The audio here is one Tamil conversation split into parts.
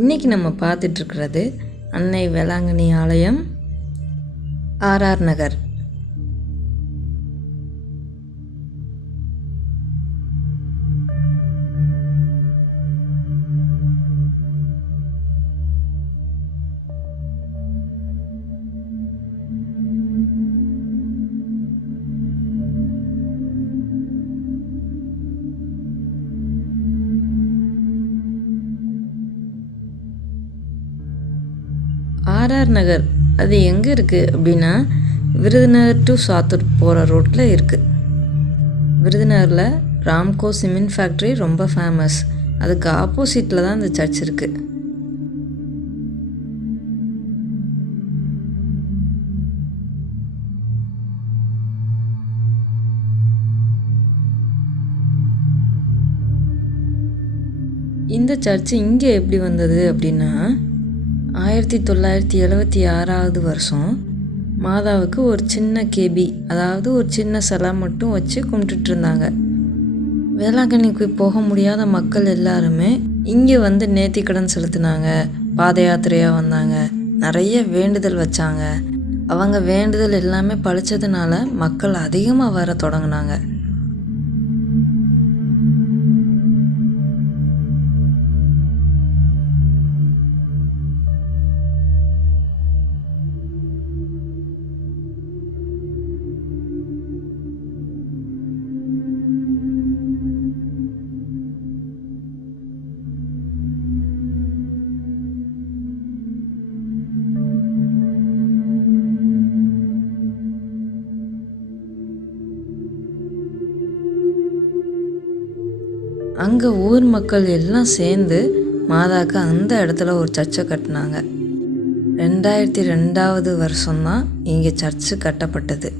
இன்றைக்கி நம்ம பார்த்துட்ருக்கிறது அன்னை வேளாங்கண்ணி ஆலயம், ஆர்ஆர் நகர். ஆர்ஆர் நகர் அது எங்கே இருக்குது அப்படின்னா, விருதுநகர் டு சாத்தூர் போகிற ரோட்டில் இருக்குது. விருதுநகரில் ராம்கோ சிமெண்ட் ஃபேக்ட்ரி ரொம்ப ஃபேமஸ். அதுக்கு ஆப்போசிட்டில் தான் இந்த சர்ச் இருக்குது. இந்த சர்ச்சு இங்கே எப்படி வந்தது அப்படின்னா, 1976 வருஷம் மாதாவுக்கு ஒரு சின்ன கேபி, அதாவது ஒரு சின்ன சிலை மட்டும் வச்சு கும்பிட்டுட்டு இருந்தாங்க. வேளாங்கண்ணிக்கு போக முடியாத மக்கள் எல்லாருமே இங்கே வந்து நேர்த்திக்கடன் செலுத்தினாங்க, பாத யாத்திரையாக வந்தாங்க, நிறைய வேண்டுதல் வச்சாங்க. அவங்க வேண்டுதல் எல்லாமே பழிச்சதுனால மக்கள் அதிகமாக வர தொடங்கினாங்க. அங்கே ஊர் மக்கள் எல்லாம் சேர்ந்து மாதாவுக்கு அந்த இடத்துல ஒரு சர்ச்சை கட்டினாங்க. 2002 வருஷம்தான் இங்கே சர்ச்சு கட்டப்பட்டது.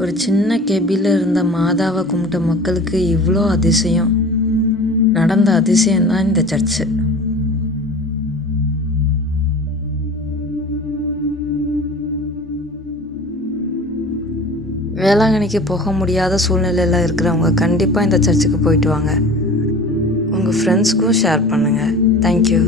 ஒரு சின்ன கெபியில் இருந்த மாதாவை கும்பிட்ட மக்களுக்கு இவ்வளோ அதிசயம் நடந்த அதிசயம்தான் இந்த சர்ச்சு. வேளாங்கண்ணிக்கு போக முடியாத சூழ்நிலையில் இருக்கிறவங்க கண்டிப்பாக இந்த சர்ச்சுக்கு போயிட்டு வாங்க. உங்கள் ஃப்ரெண்ட்ஸ்க்கும் ஷேர் பண்ணுங்கள். தேங்க்யூ.